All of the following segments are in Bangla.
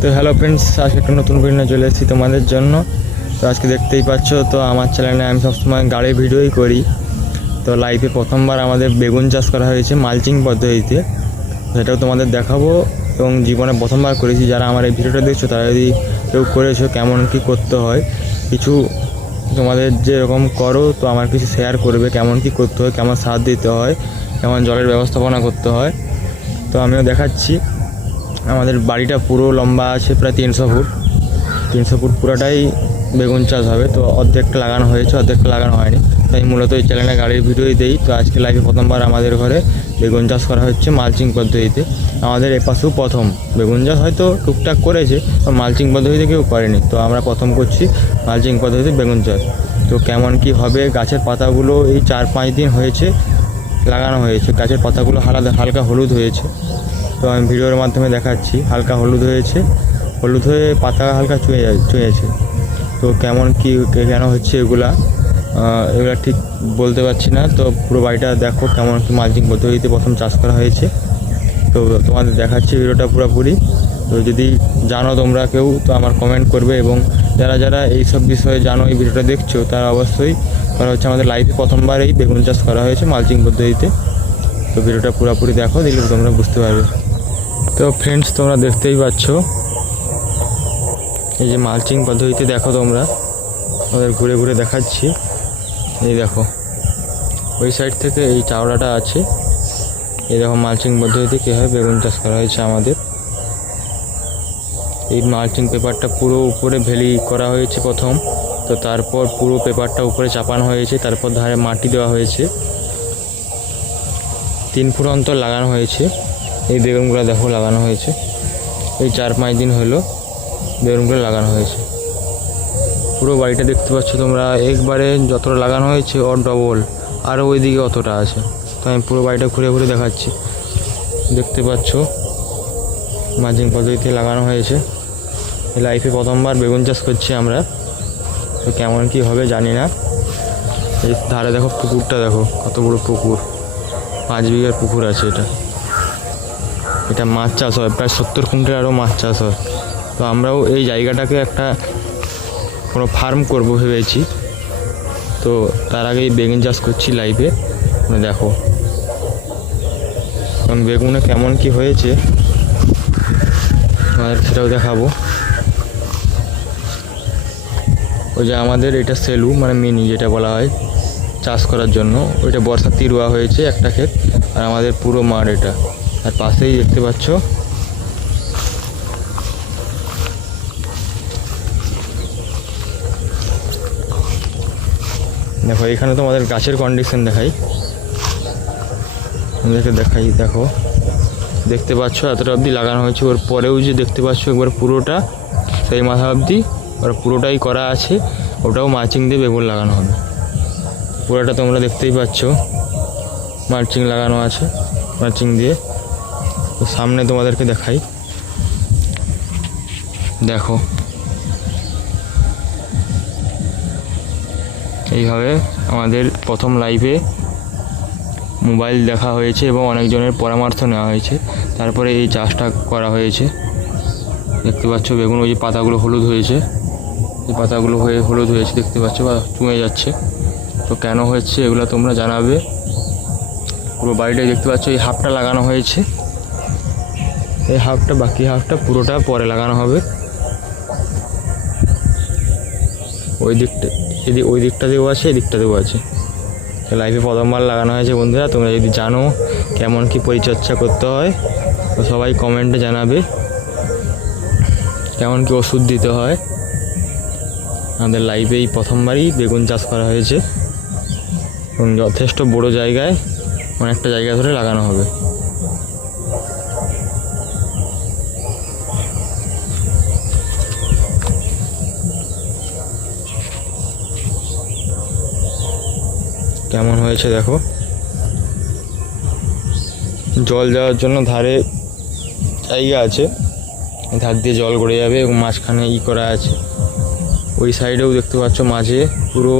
তো হ্যালো ফ্রেন্ডস, আজকে একটা নতুন ভিডিও চলে এসেছি তোমাদের জন্য। তো আজকে দেখতেই পাচ্ছ, তো আমার চ্যানেলে আমি সবসময় গাড়ির ভিডিওই করি। তো লাইফে প্রথমবার আমাদের বেগুন চাষ করা হয়েছে মালচিং পদ্ধতিতে, সেটাও তোমাদের দেখাবো। এবং জীবনে প্রথমবার করেছি। যারা আমার এই ভিডিওটা দেখছো তারা যদি কেউ করেছো, কেমন কী করতে হয় কিছু তোমাদের যেরকম করো, তো আমার কিছু শেয়ার করবে, কেমন কী করতে হয়, কেমন সার দিতে হয়, কেমন জলের ব্যবস্থাপনা করতে হয়। তো আমিও দেখাচ্ছি। আমাদের বাড়িটা পুরো লম্বা আছে প্রায় 300 ফুট পুরোটাই বেগুন চাষ হবে। তো অর্ধেকটা লাগানো হয়েছে, অর্ধেকটা লাগানো হয়নি। তাই মূলত এই চ্যানেলে গাড়ির ভিডিওই দেই। তো আজকে লাইভে প্রথমবার আমাদের ঘরে বেগুন চাষ করা হচ্ছে মালচিং পদ্ধতিতে। আমাদের এপাশেও প্রথম বেগুন চাষ, হয়তো টুকটাক করেছে, মালচিং পদ্ধতিতে কেউ করেনি। তো আমরা প্রথম করছি মালচিং পদ্ধতিতে বেগুন চাষ। তো কেমন কি হবে, গাছের পাতাগুলো এই 4-5 দিন হয়েছে লাগানো হয়েছে, গাছের পাতাগুলো হালকা হলুদ হয়েছে। তো আমি ভিডিওর মাধ্যমে দেখাচ্ছি, হালকা হলুদ হয়েছে, হলুদ হয়ে পাতা হালকা চুঁয়েছে। তো কেমন কি কেন হচ্ছে এগুলা ঠিক বলতে পারছি না। তো পুরো বাড়িটা দেখো কেমন কি মালচিং পদ্ধতিতে প্রথম চাষ করা হয়েছে। তো তোমাদের দেখাচ্ছি ভিডিওটা পুরোপুরি। তো যদি জানো তোমরা কেউ, তো আমার কমেন্ট করবে। এবং যারা যারা এইসব বিষয়ে জানো, এই ভিডিওটা দেখছো, তারা অবশ্যই করা হচ্ছে আমাদের লাইফে প্রথমবার এই বেগুন চাষ করা হয়েছে মালচিং পদ্ধতিতে। তো ভিডিওটা পুরোপুরি দেখো, দেখলে তোমরা বুঝতে পারবে। তো ফ্রেন্ডস, তোমরা দেখতেই পাচ্ছ এই যে মালচিং পদ্ধতিতে, দেখো তোমরা, আমাদের ঘুরে ঘুরে দেখাচ্ছি। এই দেখো ওই সাইড থেকে এই চাওড়াটা আছে। এই দেখো মালচিং পদ্ধতিতে কীভাবে বেগুন চাষ করা হয়েছে আমাদের। এই মালচিং পেপারটা পুরো উপরে ভেলি করা হয়েছে প্রথম। তো তারপর পুরো পেপারটা উপরে চাপানো হয়েছে, তারপর ধারে মাটি দেওয়া হয়েছে। 3 ফুট অন্তর লাগানো হয়েছে। এই বেগুনগুলো দেখো লাগানো হয়েছে, এই 4-5 দিন হলো বেগুনগুলো লাগানো হয়েছে। পুরো বাড়িটা দেখতে পাচ্ছ তোমরা, একবারে যতটা লাগানো হয়েছে ওর ডবল, আরও ওইদিকে অতটা আছে। তো আমি পুরো বাড়িটা ঘুরে ঘুরে দেখাচ্ছি। দেখতে পাচ্ছ মালচিং পদ্ধতিতে লাগানো হয়েছে। লাইফে প্রথমবার বেগুন চাষ করছি আমরা। তো কেমন কি হবে জানি না। এই ধারে দেখো পুকুরটা, দেখো কত বড় পুকুর, 5 বিঘার পুকুর আছে। এটা মাছ চাষ হয়, প্রায় 70 কুইন্টাল আরও মাছ চাষ হয়। তো আমরাও এই জায়গাটাকে একটা কোনো ফার্ম করবো ভেবেছি। তো তার আগেই বেগুন চাষ করছি লাইভে, দেখো। এবং বেগুনে কেমন কি হয়েছে আমাদের সেটাও দেখাবো। ওই যে আমাদের এটা সেলু, মানে মিনি যেটা বলা হয় চাষ করার জন্য, ওইটা বর্ষাতেই রোয়া হয়েছে একটা ক্ষেত। আর আমাদের পুরো মাঠ এটা। আর পাশেই দেখতে পাচ্ছ দেখো, এখানে তোমাদের গাছের কন্ডিশন দেখাই, দেখো দেখতে পাচ্ছ এতটা অবধি লাগানো হয়েছে। ওর পরেও যে দেখতে পাচ্ছ একবার পুরোটা সেই মাথা অবধি ওরা পুরোটাই করা আছে। ওটাও মালচিং দিয়ে বেগুন লাগানো হবে। পুরোটা তোমরা দেখতেই পাচ্ছ মালচিং লাগানো আছে, মালচিং দিয়ে। তো সামনে তোমাদেরকে দেখাই, দেখো এইভাবে আমাদের প্রথম লাইভে মোবাইল দেখা হয়েছে এবং অনেকজনের পরামর্শ নেওয়া হয়েছে, তারপরে এই চাষটা করা হয়েছে। দেখতে পাচ্ছ বেগুন, ওই যে পাতাগুলো হলুদ হয়েছে, এই পাতাগুলো হলুদ হয়েছে দেখতে পাচ্ছ, বা চুমে যাচ্ছে। তো কেন হচ্ছে এগুলো তোমরা জানাবে। পুরো বাড়িটাই দেখতে পাচ্ছ, এই হাফটা লাগানো হয়েছে, এই হাফটা, বাকি হাফটা পুরোটা পরে লাগানো হবে। ওই দিকটাতেও আছে, এই দিকটাতেও আছে। লাইফে প্রথমবার লাগানো হয়েছে বন্ধুরা। তোমরা যদি জানো কেমন কি পরিচর্যা করতে হয়, তো সবাই কমেন্টে জানাবে কেমন কি ওষুধ দিতে হয়। আমাদের লাইফে এই প্রথমবারই বেগুন চাষ করা হয়েছে এবং যথেষ্ট বড় জায়গায়, অনেকটা জায়গা ধরে লাগানো হবে। কেমন হয়েছে দেখো। জল যাওয়ার জন্য ধারে জায়গা আছে, ধার দিয়ে জল গড়ে যাবে এবং মাঝখানে করা আছে। ওই সাইডেও দেখতে পাচ্ছ মাঝে পুরো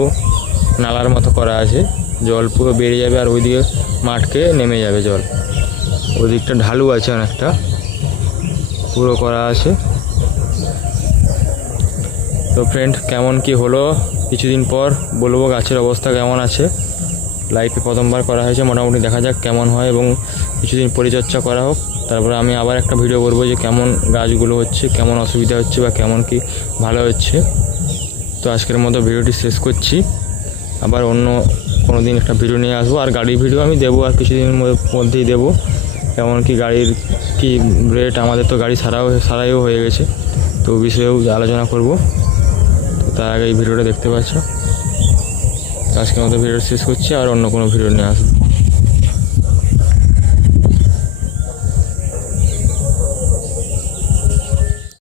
নালার মতো করা আছে, জল পুরো বেড়ে যাবে আর ওইদিকে মাঠকে নেমে যাবে জল। ওই দিকটা ঢালু আছে অনেকটা, পুরো করা আছে। তো ফ্রেন্ড কেমন কি হলো কিছুদিন পর বলবো, গাছের অবস্থা কেমন আছে। লাইফে প্রথমবার করা হয়েছে, মোটামুটি দেখা যাক কেমন হয় এবং কিছুদিন পরিচর্যা করা হোক, তারপরে আমি আবার একটা ভিডিও করবো যে কেমন গাছগুলো হচ্ছে, কেমন অসুবিধা হচ্ছে বা কেমন কি ভালো হচ্ছে। তো আজকের মতো ভিডিওটি শেষ করছি, আবার অন্য কোনো দিন একটা ভিডিও নিয়ে আসবো। আর গাড়ির ভিডিও আমি দেবো আর কিছুদিনের মধ্যেই দেবো, কেমন কি গাড়ির কি রেট। আমাদের তো গাড়ি সারাইও হয়ে গেছে, তো বিষয়েও আলোচনা করব। তো তার আগে এই ভিডিওটা দেখতে পাচ্ছ। আজকের মতো ভিডিও শেষ করছি, আর অন্য কোনো ভিডিও নিয়ে আসবো।